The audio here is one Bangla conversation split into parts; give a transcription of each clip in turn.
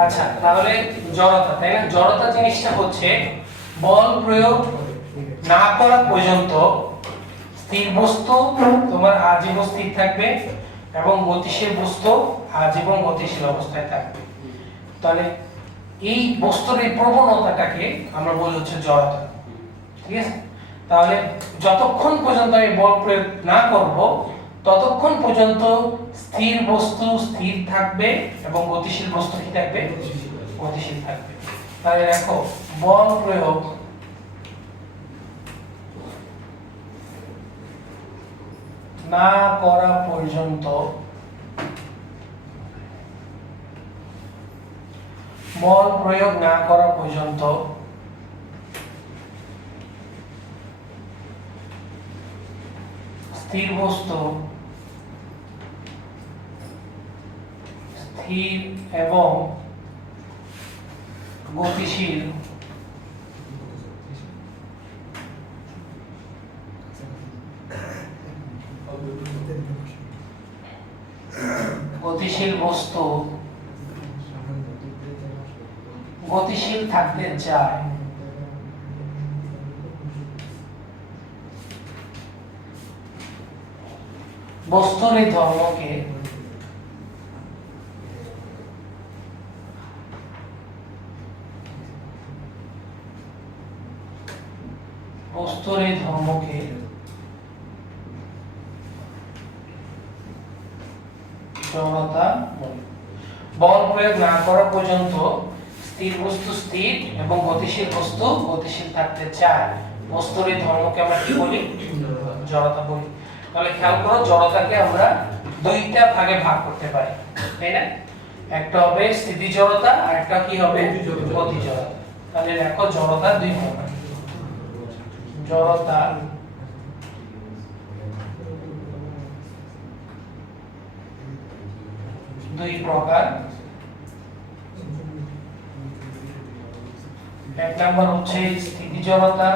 আচ্ছা, তাহলে জড়তা, তাই না? জড়তা জিনিসটা হচ্ছে বল প্রয়োগ না করা পর্যন্ত স্থির বস্তু তোমার আজীবন স্থির থাকবে এবং গতিশীল বস্তু আজীবন গতিশীল অবস্থায় থাকবে। তাহলে এই বস্তুর এই প্রবণতাটাকে আমরা বলি হচ্ছে জড়তা, ঠিক আছে? তাহলে যতক্ষণ পর্যন্ত আমি বল প্রয়োগ না করব ততক্ষণ পর্যন্ত স্থির বস্তু স্থির থাকবে এবং গতিশীল বস্তু কি থাকবে? গতিশীল থাকবে। তাহলে দেখো, বল প্রয়োগ না করা পর্যন্ত বল প্রয়োগ না করা পর্যন্ত স্থির বস্তু স্থির এবং গতিশীল গতিশীল বস্তু গতিশীল থাকতে চায় বস্তুর এই ধর্মকে বস্তুর এই ধর্মকে জড়তা বলে। বল প্রয়োগ না করা পর্যন্ত স্থির বস্তু স্থির এবং গতিশীল বস্তু গতিশীল থাকতে চায় বস্তুর এই ধর্মকে আমরা কি বলি? জড়তা বলি। তাহলে খেয়াল করো, জড়তাকে আমরা দুইটা ভাগে ভাগ করতে পারি, তাই না? একটা হবে স্থিতি জড়তা আর একটা কি হবে? গতি জড়তা। তাহলে দেখো, জড়তা দুই প্রকার। জড়তা দুই প্রকার। এক নাম্বার হচ্ছে স্থিতি জড়তা,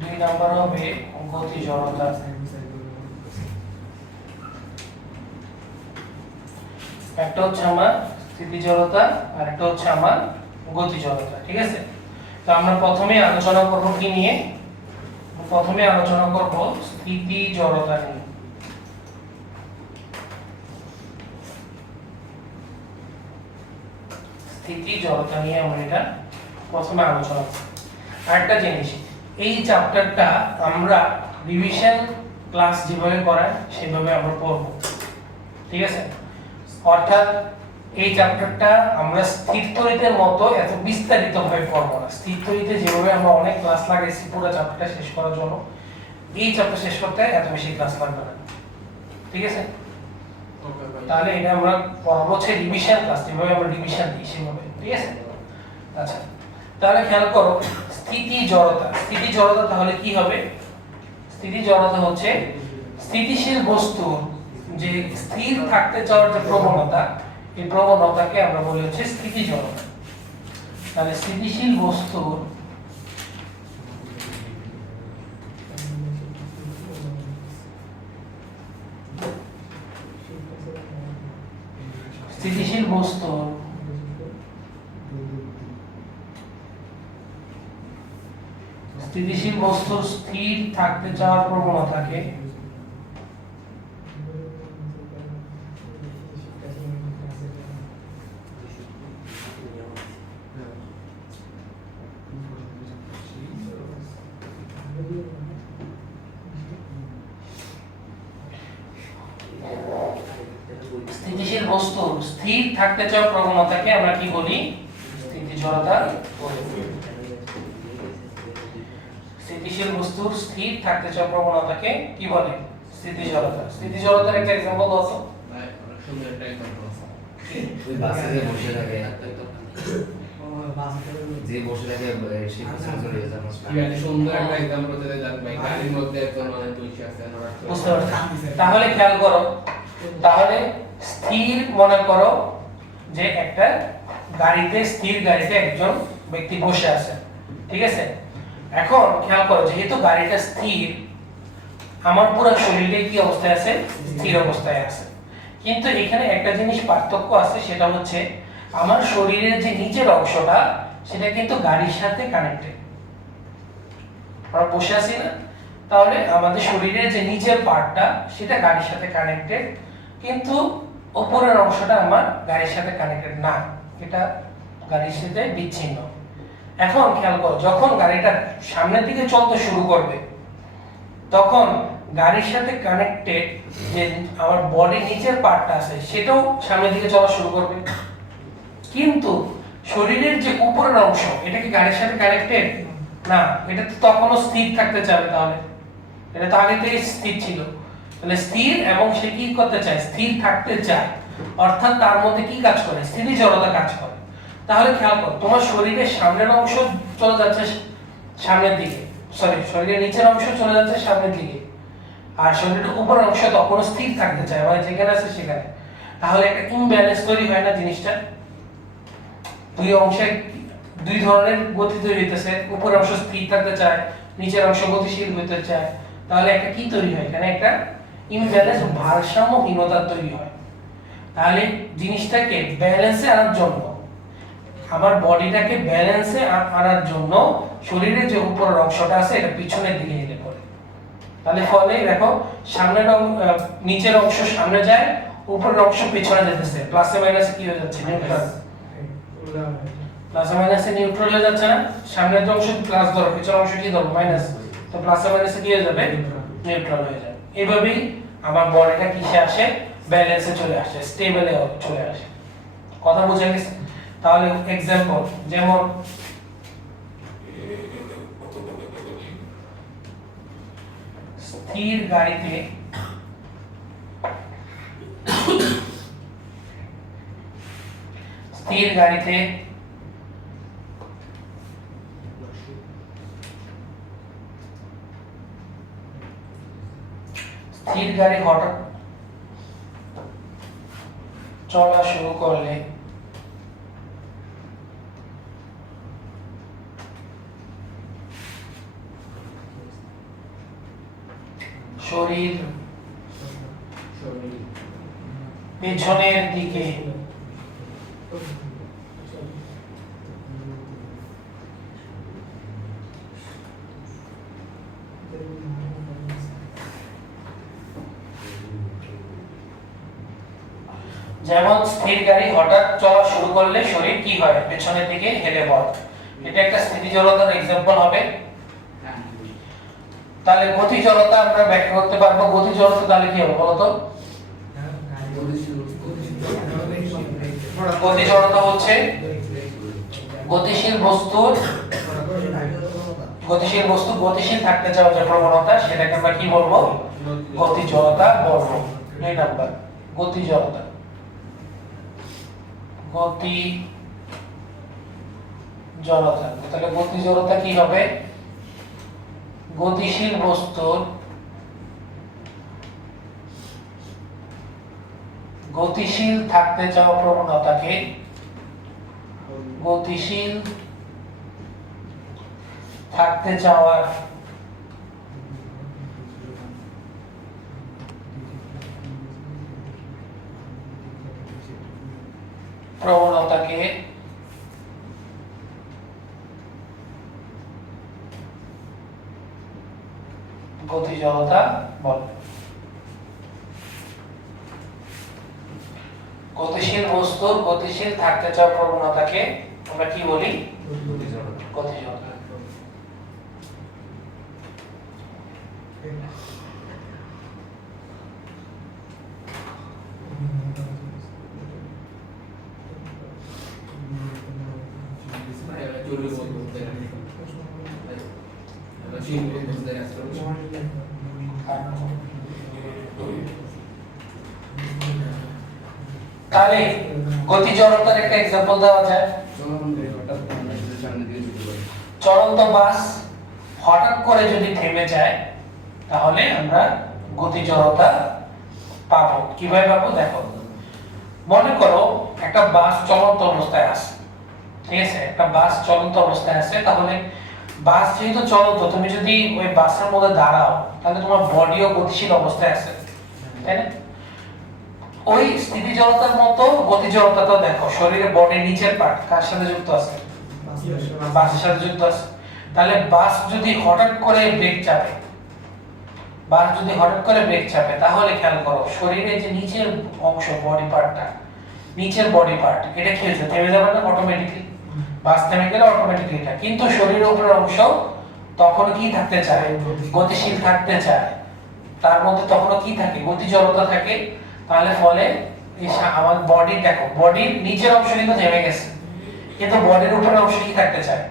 দুই নাম্বার হবে গতি জড়তা। একটা হচ্ছে আমার স্থিতি জড়তা আর একটা হচ্ছে আমার গতি জড়তা, ঠিক আছে? তো আমরা প্রথমে আলোচনা করব কি নিয়ে? প্রথমে আলোচনা করব স্থিতি জড়তা নিয়ে। স্থিতি জড়তা নিয়ে আমরা এটা প্রথমে আলোচনা করব। আরেকটা জিনিস, এই চ্যাপ্টারটা আমরা রিভিশন ক্লাস যেভাবে করায় সেভাবে আমরা পড়ব, ঠিক আছে? অর্থাৎ এই চ্যাপ্টারটা আমরা স্থির তড়িতের মতো এত বিস্তারিত ভাবে পড়বো না। স্থির তড়িতে যেভাবে আমরা অনেক ক্লাস লাগাইছি পুরো চ্যাপ্টারটা শেষ করার জন্য, এই চ্যাপ্টার শেষ করতে এত বেশি ক্লাস লাগবে না, ঠিক আছে? তাহলে এটা আমরা পড়বো হচ্ছে রিভিশন ক্লাস, যেভাবে আমরা রিভিশন দিই সেভাবে, ঠিক আছে? আচ্ছা, তাহলে খেয়াল করো, স্থিতি জড়তা। স্থিতি জড়তা তাহলে কি হবে? স্থিতি জড়তা হচ্ছে স্থিতিশীল বস্তুর যে স্থির থাকতে চাওয়ার যে প্রবণতা, এই প্রবণতাকে আমরা বলি হচ্ছে স্থিতি জড়তা। তাহলে স্থিতিশীল বস্তুর স্থিতিশীল বস্তুর স্থিতিশীল বস্তুর স্থির থাকতে চাওয়ার প্রবণতাকে স্থিতিশীল বস্তুর স্থির থাকতে চাওয়ার প্রবণতাকে আমরা কি বলি? স্থিতি জড়তা। স্থিতিশীল বস্তুর স্থির থাকতে চাওয়ার প্রবণতাকে কি বলে? স্থিতি জড়তা। স্থিতি জড়তার একটা एग्जांपल দাও তো। ভাই অনেক সুন্দর একটা एग्जांपल আছে। ওই বাসে যে বসে থাকে, যে বসে থাকে সে পিছনে চলে যায় আমার কি একটা সুন্দর একটা एग्जांपल দিতে যান ভাই, গাড়ির মধ্যে একজন মানে বসে আছে আর বুঝতে পারছো? তাহলে খেয়াল করো, তাহলে স্থির মনে করো যে একটা গাড়িতে, স্থির গাড়িতে একজন ব্যক্তি বসে আছে, ঠিক আছে? এখন খেয়াল করো, যেহেতু গাড়িটা স্থির, আমার পুরো শরীরে কি অবস্থায় আছে, স্থির অবস্থায় আছে। কিন্তু এখানে একটা জিনিস পার্থক্য আছে, সেটা হচ্ছে আমার শরীরের যে নিচের অংশটা সেটা কিন্তু গাড়ির সাথে কানেক্টেড। আমরা বসে আছি না, তাহলে আমাদের শরীরের যে নিচের পার্টটা সেটা গাড়ির সাথে কানেক্টেড, কিন্তু উপরের অংশটা আমার গাড়ির সাথে কানেক্টেড না, এটা গাড়ির সাথে বিচ্ছিন্ন। এখন খেয়াল করো, যখন গাড়িটা সামনের দিকে চলতে শুরু করবে তখন গাড়ির সাথে কানেক্টেড যে আমার বডির নিচের পার্টটা আছে সেটাও সামনের দিকে চলা শুরু করবে, কিন্তু শরীরের যে উপরের অংশ এটা কি গাড়ির সাথে কানেক্টেড না, এটা তো তখনও স্থির থাকতে চাবে। তাহলে এটা তো আগে থেকে স্থির ছিল, তাহলে স্থির এবং সে কি করতে চায়, স্থির থাকতে চায়, অর্থাৎ তার মধ্যে কি কাজ করে, স্থিতি জড়তা কাজ করে। তাহলে খেয়াল করো, তোমার শরীরের সামনের অংশ চলে যাচ্ছে সামনের দিকে, শরীরের নিচের অংশ চলে যাচ্ছে সামনের দিকে, আর শরীরের উপরের অংশ তখনও স্থির থাকতে চায়, মানে যেখানে আছে সেখানে। তাহলে একটা ইমব্যালেন্স তৈরি হয় না জিনিসটা, দুই অংশে দুই ধরনের গতি তৈরি হইতেছে, উপরের অংশ স্থির থাকতে চায়, নিচের অংশ গতিশীল হতে চায়। তাহলে একটা কি তৈরি হয়, এখানে একটা ইমব্যালেন্স, ভারসাম্যহীনতা তৈরি হয়। তাহলে জিনিসটাকে ব্যালেন্সে আনার জন্য, আমার বডিটাকে ব্যালেন্সে আনার জন্য শরীরের যে উপরের অংশটা আছে এটা পিছনের দিকে হেলে পড়ে। তাহলে ফলে দেখো সামনের নিচের অংশ সামনে যায়, উপরের অংশ পিছনে যেতেছে, প্লাসে মাইনাসে কি হয়ে যাচ্ছে, নিউট্রাল। প্লাসে মাইনাসে নিউট্রাল হয়ে যাচ্ছে না, সামনের অংশ প্লাস ধরো, পিছনের অংশ কি ধরো, মাইনাস, তো প্লাসে মাইনাসে কি হয়ে যাবে, নিউট্রাল হয়ে যাবে। এইভাবেই আমার বডিটা কিসে আসে, ব্যালেন্সে চলে আসে, স্টেবলে চলে আসে। কথা বুঝে গেছে? তাহলে एग्जांपल যেমন স্থির গাড়িতে স্থির গাড়িতে স্থির গাড়ি হঠাৎ চলা শুরু করলে শরীর পেছনের দিকে যেমন স্থির গাড়ি হঠাৎ চলা শুরু করলে শরীর কি হয়, পেছনের দিকে হেলে পড়ে। এটা একটা স্থিতি জড়তার एग्जांपल হবে। তাহলে গতি জড়তা আমরা ব্যাখ্যা করতে পারবো। গতি জড়তা তাহলে কি হবে বলো তো? গতি জড়তা হচ্ছে গতিশীল বস্তু গতিশীল থাকতে চাওয়ার যে প্রবণতা, সেটাকে আমরা কি বলবো, গতি জড়তা বলবো। 2 নাম্বার গতি জড়তা। গতি জড়তা, তাহলে গতি জড়তা কি হবে, গতিশীল বস্তুর গতিশীল থাকতে চাওয়া প্রবণতাকে গতিশীল থাকতে চাওয়ার প্রবণতাকে গতি জড়তা বলে। গতিশীল বস্তুর গতিশীল থাকতে চাওয়া প্রবণতাকে আমরা কি বলি, গতি জড়তা। তাহলে গতি জড়তার একটা एग्जांपल দেওয়া যায়। চলন্ত বাস হঠাৎ করে যদি থেমে যায় তাহলে আমরা গতি জড়তা পাবো। কিভাবে পাবো দেখো, মনে করো একটা বাস চলন্ত অবস্থায় আছে, ঠিক আছে, একটা বাস চলন্ত অবস্থায় আছে, তাহলে বাস যেহেতু চলন্ত, তুমি যদি ওই বাসের মধ্যে দাঁড়াও তাহলে তোমার বডিও গতিশীল অবস্থায় আছে, তাই না? ওই স্থিতিজড়তার মতো গতিজড়তাটাও দেখো, শরীরে বডির নিচের পার্ট কার সাথে যুক্ত আছে? বাসের সাথে যুক্ত আছে। তাহলে বাস যদি হঠাৎ করে ব্রেক চাপে, তাহলে খেয়াল করো শরীরে যে নিচের অংশ, বডি পার্টটা, নিচের বডি পার্ট, এটা কি হচ্ছে? থেমে যাবে না অটোমেটিক্যালি? বাস থেমে গেলে অটোমেটিক্যালি এটা, কিন্তু শরীরের উপরের অংশ তখন কি থাকতে চায়? গতিশীল থাকতে চায়। তার মধ্যে তখনও কি থাকে? গতিজড়তা থাকে। তাহলে ফলে আমার বডি, দেখো বডির নিচের অংশ কিন্তু থেমে গেছে, কিন্তু বডির উপরের অংশ কি থাকতে চায়?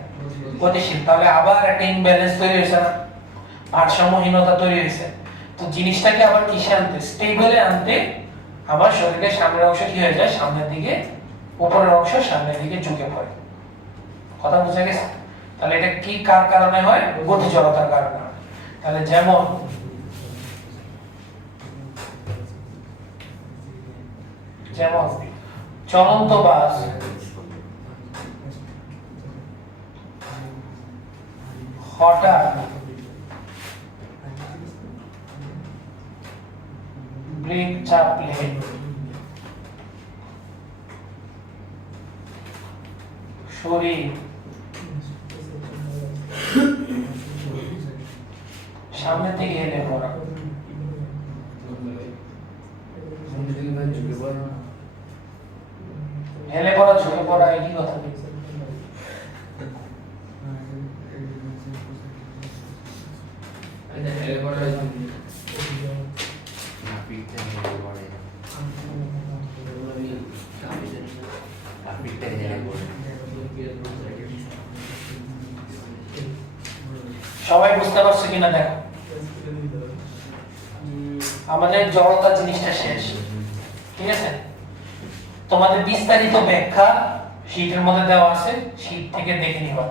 গতিশীল। তাহলে আবার একটা ইমব্যালেন্স তৈরি হয়েছে না, ভারসাম্যহীনতা তৈরি হয়েছে। তো জিনিসটাকে আবার কিসে আনতে? স্টেবলে আনতে আবার শরীরের সামনের অংশ কি হয়ে যায়? সামনের দিকে, উপরের অংশ সামনের দিকে ঝুঁকে পড়ে। কথা বুঝা গেছে? তাহলে এটা কি কার কারণে হয়? গতিজড়তার কারণে হয়। তাহলে যেমন চলন্ত বাস হঠাৎ ব্রেক চাপলে শরীর সামনের দিকে হেলে পড়া। হেলে পড়া, ঝুঁকে পড়া, একই কথা। সবাই বুঝতে পারছো কিনা দেখো, আমাদের জড়তা জিনিসটা শেষ, ঠিক আছে? তোমাদের বিস্তারিত ব্যাখ্যা শীটের মধ্যে দেওয়া আছে, শীট থেকে দেখে নিবা,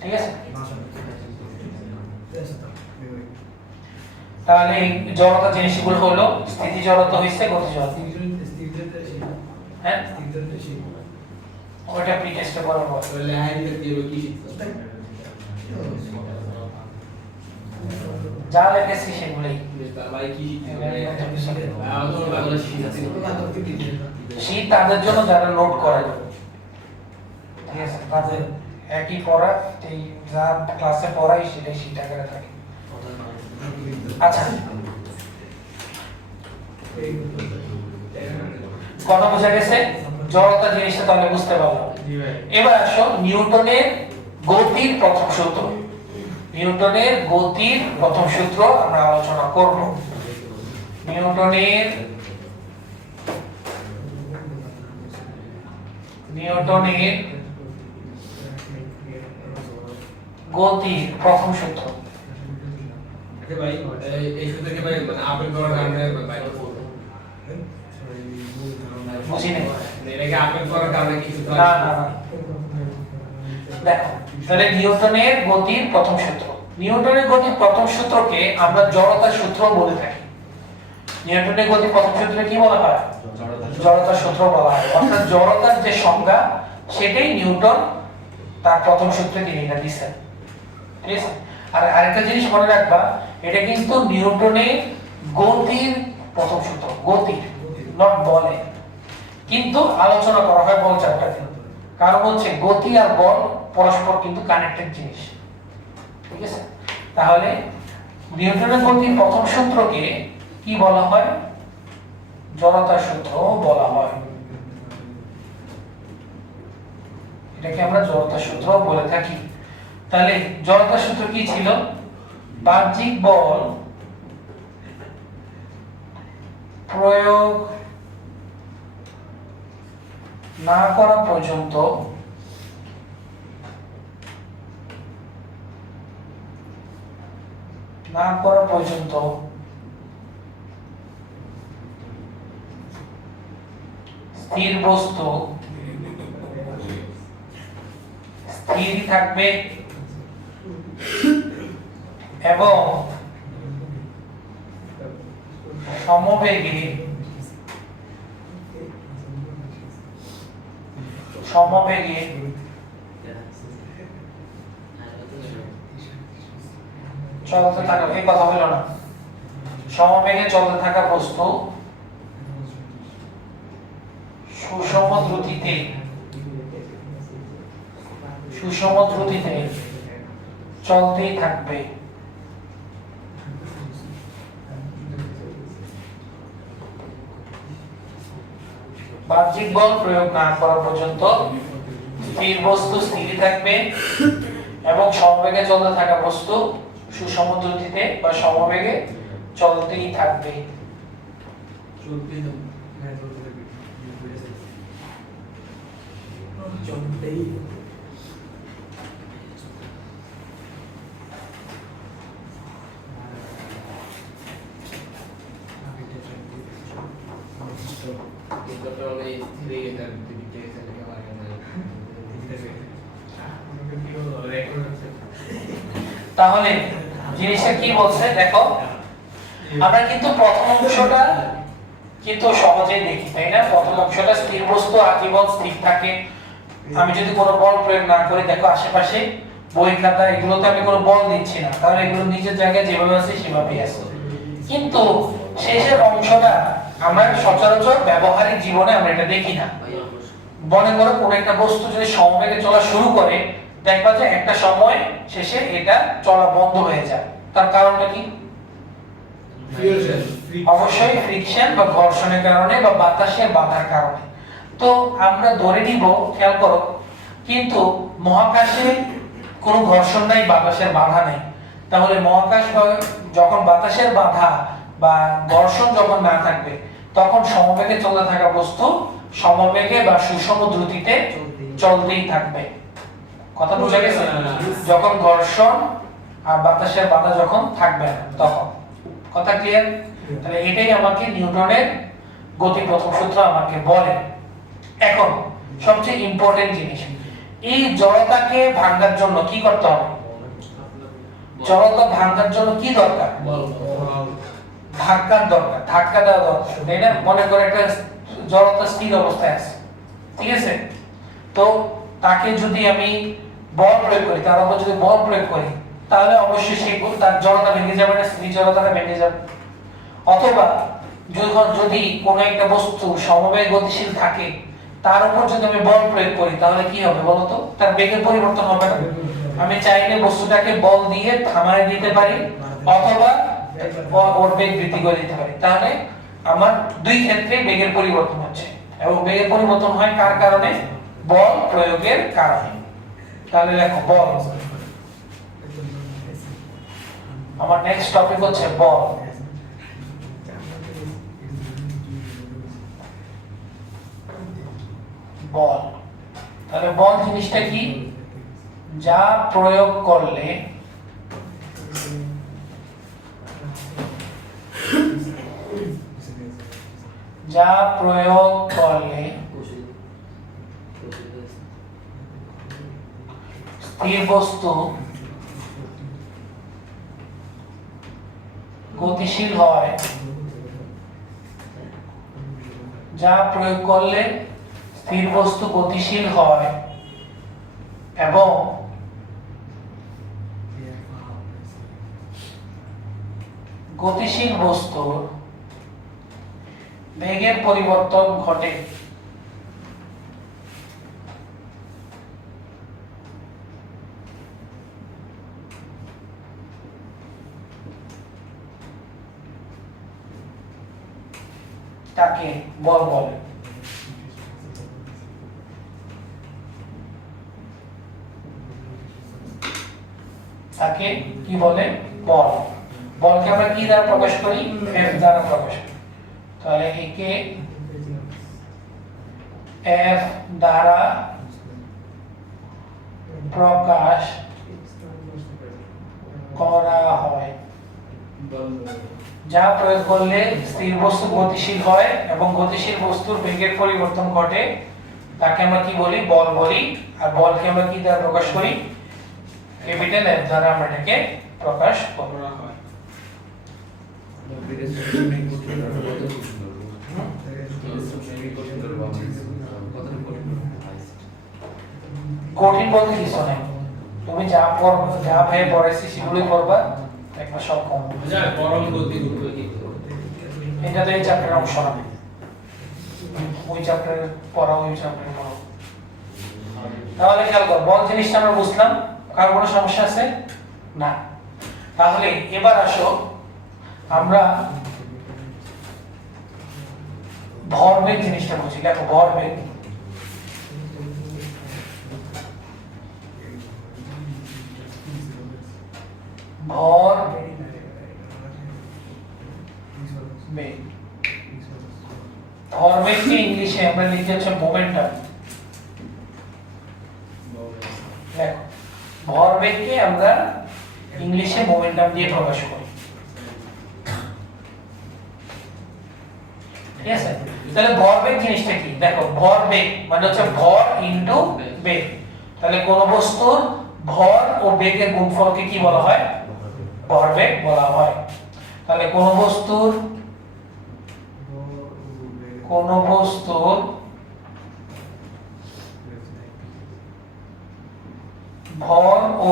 ঠিক আছে? তাহলে এই জড়তা জিনিসগুলো হলো স্থিতি জড়তা হইছে, গতি জড়তা। হ্যাঁ, ওটা প্রি টেস্টে বরাবর যা লেগেছে সেগুলোই। শীত তাদের জন্য যারা নোট করে, ঠিক আছে? তাদের একই পড়া, এই যা ক্লাসে পড়াই সেটাই শীত আকারে থাকে। আচ্ছা, কথা বোঝা গেছে? জড়তা জিনিসটা তাহলে বুঝতে পারলাম। এবার আসো নিউটনের গতির প্রথম সূত্র। নিউটনের গতির প্রথম সূত্র আমরা আলোচনা করব। নিউটনের গতির প্রথম সূত্র। ভাই এই সূত্রকে ভাই মানে আপেল করার কারণে বুঝিনি এটাকে আপেল করার কারণে কি সূত্র? না না না, দেখো তাহলে নিউটনের গতির প্রথম সূত্র। নিউটনের গতির প্রথম সূত্রকে আমরা জড়তার সূত্র বলে থাকি। নিউটনের গতির প্রথম সূত্রকে কি বলা হয়? জড়তার সূত্র বলা হয়। অর্থাৎ জড়তার যে সংজ্ঞা সেটাই নিউটন তার প্রথম সূত্রে তিনি এটা দিয়েছেন, ঠিক আছে? আর আরেকটা জিনিস মনে রাখবা, এটা কিন্তু নিউটনের গতির প্রথম সূত্র, গতির, নট বলে। কিন্তু আলোচনা করা হয় বল চ্যাপ্টারে, কারণ হচ্ছে গতি আর বল পরস্পর কিন্তু কানেক্টেড জিনিস, ঠিক আছে? তাহলে নিউটনের গতির প্রথম সূত্রকে কি বলা হয়? জড়তার সূত্র বলা হয়। এটাকে আমরা জড়তার সূত্র বলে থাকি। তাহলে জড়তার সূত্র কি ছিল? বাহ্যিক বল প্রয়োগ না করা পর্যন্ত স্থির বস্তু স্থির থাকবে এবং সমবেগে চলতে থাকা, এই কথা হলো না। সমবেগে চলতে থাকা বস্তু সুষম দ্রুতিতে চলতেই থাকবে। বাহ্যিক বল প্রয়োগ না করা পর্যন্ত স্থির বস্তু স্থিরই থাকবে এবং সমবেগে চলতে থাকা বস্তু সুষম দ্রুতিতে বা সমবেগে চলতেই থাকবে। তাহলে জিনিসটা কি বলছে দেখো, আমরা কিন্তু প্রথম অংশটা কিন্তু সহজেই দেখি, তাই না? প্রথম অংশটা স্থির বস্তু আজীবন স্থির থাকে। আমি যদি কোনো বল প্রয়োগ না করি, দেখো আশেপাশে বই খাতা এগুলোতে আমি কোনো বল দিচ্ছি না, কারণ এগুলো নিজের জায়গায় যেভাবে আছে সেভাবেই আছে। কিন্তু শেষের অংশটা আমরা সচরাচর ব্যবহারিক জীবনে আমরা এটা দেখি না। মনে করো কোনো একটা বস্তু যদি সমবেগে চলা শুরু করে, দেখবা যে একটা সময় শেষে এটা চলা বন্ধ হয়ে যায়। তার কারণটা কি? অবশ্যই ফ্রিকশন বা ঘর্ষণের কারণে বা বাতাসের বাধার কারণে। তো আমরা ধরে নিব, খেয়াল করো, কিন্তু মহাকাশে কোনো ঘর্ষণ নাই, বাতাসের বাধা নেই। তাহলে মহাকাশ যখন বাতাসের বাধা বা ঘর্ষণ যখন না থাকবে, তখন সমবেগে চলতে থাকা বস্তু সমবেগে বা সুষম দ্রুতিতে চলতেই থাকবে। কথা বুঝা গেছে? যখন ঘর্ষণ আর বাতাসের বাধা যখন থাকবে না তখন। কথা ক্লিয়ার? তাহলে এটাই আমাকে নিউটনের গতি প্রথম সূত্র আমাকে বলে। এখন সবচেয়ে ইম্পর্টেন্ট জিনিস, এই জড়তাকে ভাঙার জন্য কি করতে হবে? জড়তা ভাঙার জন্য কি দরকার? ধাক্কার দরকার, ধাক্কা দেওয়া দরকার, তাই না? মনে করে একটা জড়তা স্থির অবস্থায় আছে, ঠিক আছে? তো তাকে যদি আমি বল প্রয়োগ করি, তার উপর যদি বল প্রয়োগ করি, তাহলে অবশ্যই সেই তার জড়তা ভেঙে যাবে না, স্থির জড়তাটা ভেঙে যাবে। অথবা যদি কোনো একটা বস্তু সমবেগে গতিশীল থাকে, তার উপর যদি আমি বল প্রয়োগ করি, তাহলে কি হবে বলতো? তার বেগের পরিবর্তন হবে না। আমি চাইলে বস্তুটাকে বল দিয়ে থামায় দিতে পারি, অথবা ওর বেগ বৃদ্ধি করে দিতে পারি। তাহলে আমার দুই ক্ষেত্রে বেগের পরিবর্তন হচ্ছে, এবং বেগের পরিবর্তন হয় কার কারণে? বল প্রয়োগের কারণে। তাহলে দেখো বল, আমার নেক্সট টপিক হচ্ছে বল। বল, তাহলে বল জিনিসটা কি? যা প্রয়োগ করলে স্থির বস্তু গতিশীল হয়, যা প্রয়োগ করলে স্থির বস্তু গতিশীল হয় এবং গতিশীল বস্তুর বেগের পরিবর্তন ঘটে। তাকে বল বলে। তাকে কি বলে? বল। বলকে আমরা কি দ্বারা প্রকাশ করি? এফ দ্বারা প্রকাশ করি। তাহলে একে এফ দ্বারা প্রকাশ করা হয়। যা প্রয়োগ করলে স্থির বস্তু গতিশীল হয় এবং গতিশীল বস্তুর বেগের পরিবর্তন ঘটে, তাকে আমরা কি বলি? বল বলি। আর বলকে আমরা কি দ্বারা প্রকাশ করি? ক্যাপিটাল এফ দ্বারা আমরা এটাকে প্রকাশ করা হয়। কঠিন বলতে কিছু নেই, তুমি যা পড়বা, যা ভাই পড়াইছি সেগুলোই পড়বা, দেখবা সব কম। আচ্ছা পরম গতি গুলো কি এটা তো এই চ্যাপ্টারের অংশ না, ওই চ্যাপ্টারের পড়া ওই চ্যাপ্টারে পড়া। তাহলে খেয়াল কর, বল জিনিসটা আমরা বুঝলাম, কার কোনো সমস্যা আছে না? তাহলে এবার আসো আমরা ভরবেগ জিনিসটা বুঝি। দেখো ভরবেগ, ভর বেগ, ভরবেগকে ইংলিশে আমরা লিখি হচ্ছে মোমেন্টাম। দেখো ভরবেগকে আমরা ইংলিশে মোমেন্টাম দিয়ে প্রকাশ করি, ঠিক আছে? তাহলে ভরবেগ জিনিসটা কি? দেখো ভরবেগ মানে হচ্ছে ভর ইনটু বেগ। তাহলে কোন বস্তুর ভর ও বেগের গুণফলকে কি বলা হয়? ভরবেগ বলা হয়। তাহলে কোন বস্তুর ভর ও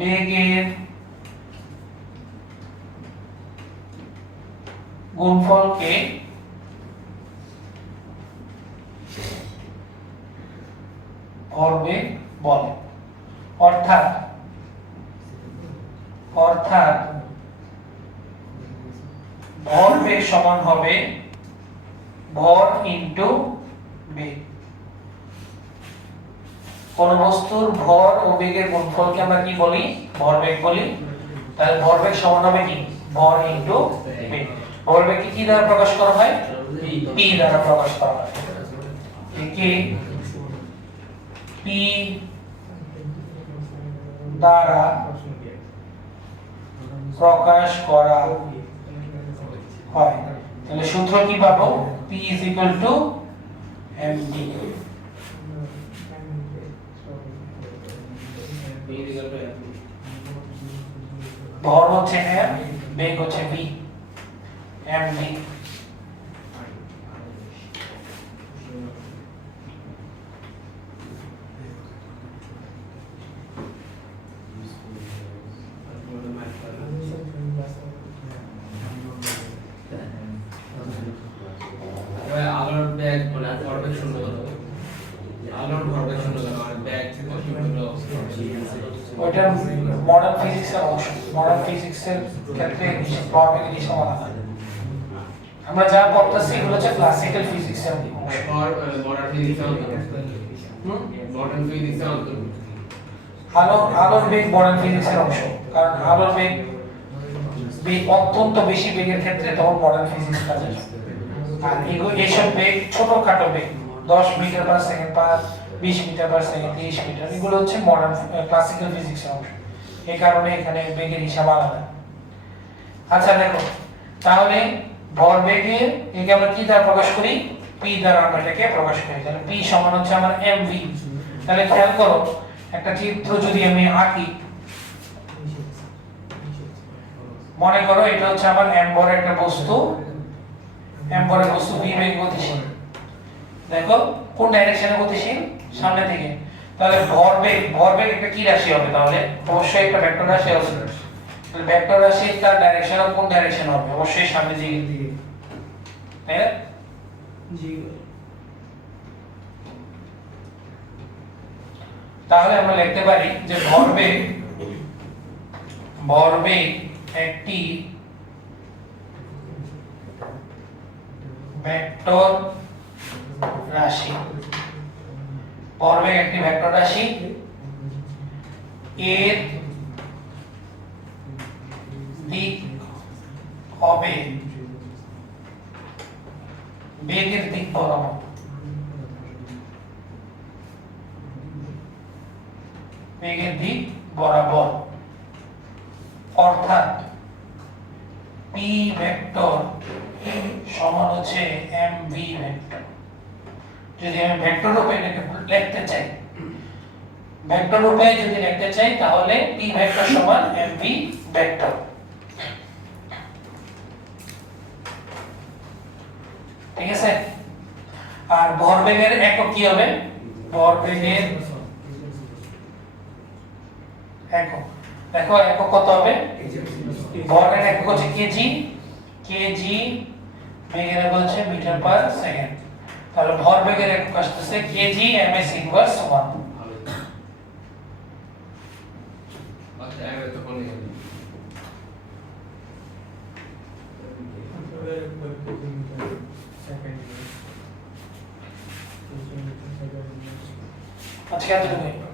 বেগের গুণফলকে ভরবেগ বলে। অর্থাৎ ভরবেগ সমান হবে ভর ইনটু বেগ। কোন বস্তুর ভর ও বেগের গুণফলকে আমরা কি বলি? ভরবেগ বলি। তাহলে ভরবেগ সমান হবে কি? ভর ইনটু বেগ। ভরবেগকে কি দ্বারা প্রকাশ করা হয়? p দ্বারা প্রকাশ করা হয়। একে p দ্বারা প্রকাশ করা হয়। তাহলে সূত্র কি পাবো? p md। ভর হচ্ছে m, বেগ হচ্ছে v, md। আলোর ব্যাগ মানে ভরবেগ শূন্য কত? আলোর ভরবেগ শূন্য কত? আর ব্যাগ থেকে শূন্য ওইটা মডার্ন ফিজিক্সের অংশ। মডার্ন ফিজিক্সের ক্ষেত্রে ভরবেগের হিসাব আলাদা। আমরা যা পড়তেছি এগুলো হচ্ছে ক্লাসিক্যাল ফিজিক্সের অংশ। মডার্ন ফিজিক্স মডার্ন ফিজিক্স আলোর বেগ মডার্ন ফিজিক্সের অংশ, কারণ আলোর বেগ অত্যন্ত বেশি বেগের ক্ষেত্রে তখন মডার্ন ফিজিক্স কাজে লাগে। আর এইসব বেগ ছোটখাটো বেগ 10 মিটার পার সেকেন্ড বা 20 মিটার পার সেকেন্ড, 30 মিটার, এগুলো হচ্ছে মডার্ন ক্লাসিক্যাল ফিজিক্সের অংশ। এই কারণে এখানে বেগের হিসাব আলাদা। আচ্ছা দেখো, তাহলে ভরবেগের একে আমরা কি দ্বারা প্রকাশ করি? p দ্বারা আমরা এটাকে প্রকাশ করি। তাহলে p সমান হচ্ছে আমার mv। তাহলে খেয়াল করো, একটা চিত্র যদি আমি আঁকি, মনে করো এটা হচ্ছে আমার m ভরের একটা বস্তু, m ভরের বস্তু v বেগে গতিশীল। দেখো কোন ডাইরেকশনে গতিশীল? সামনে থেকে। তাহলে ভরবেগ একটা কি রাশি হবে? তাহলে অবশ্যই একটা ভেক্টর রাশি হবে। তাহলে ভেক্টর রাশি তার ডাইরেকশন কোন ডাইরেকশন হবে? অবশ্যই সামনের দিকে, তাই না? জি। তাহলে আমরা লিখতে পারি যে ভরবেগ একটি ভেক্টর রাশি। ভরবেগ একটি ভেক্টর রাশি, এর দিক হবে বেগের দিক বরাবর। বেগের দিক বরাবর। অর্থাৎ p ভেক্টর সমান হচ্ছে mv ভেক্টর। যদি আমি ভেক্টর রূপে লিখতে চাই, তাহলে p ভেক্টর সমান mv ভেক্টর। ঠিক আছে? আর ভরবেগের একক কি হবে? ভরবেগের একক দেখো একক কত হবে ভরের একক হচ্ছে কেজি কেজি বেগের একক হচ্ছে মিটার পার সেকেন্ড তাহলে ভর বেগের একক আসছে কেজি এমএস ইনভার্স 1 আচ্ছা এবার তো কোন আজকে এতটুকুই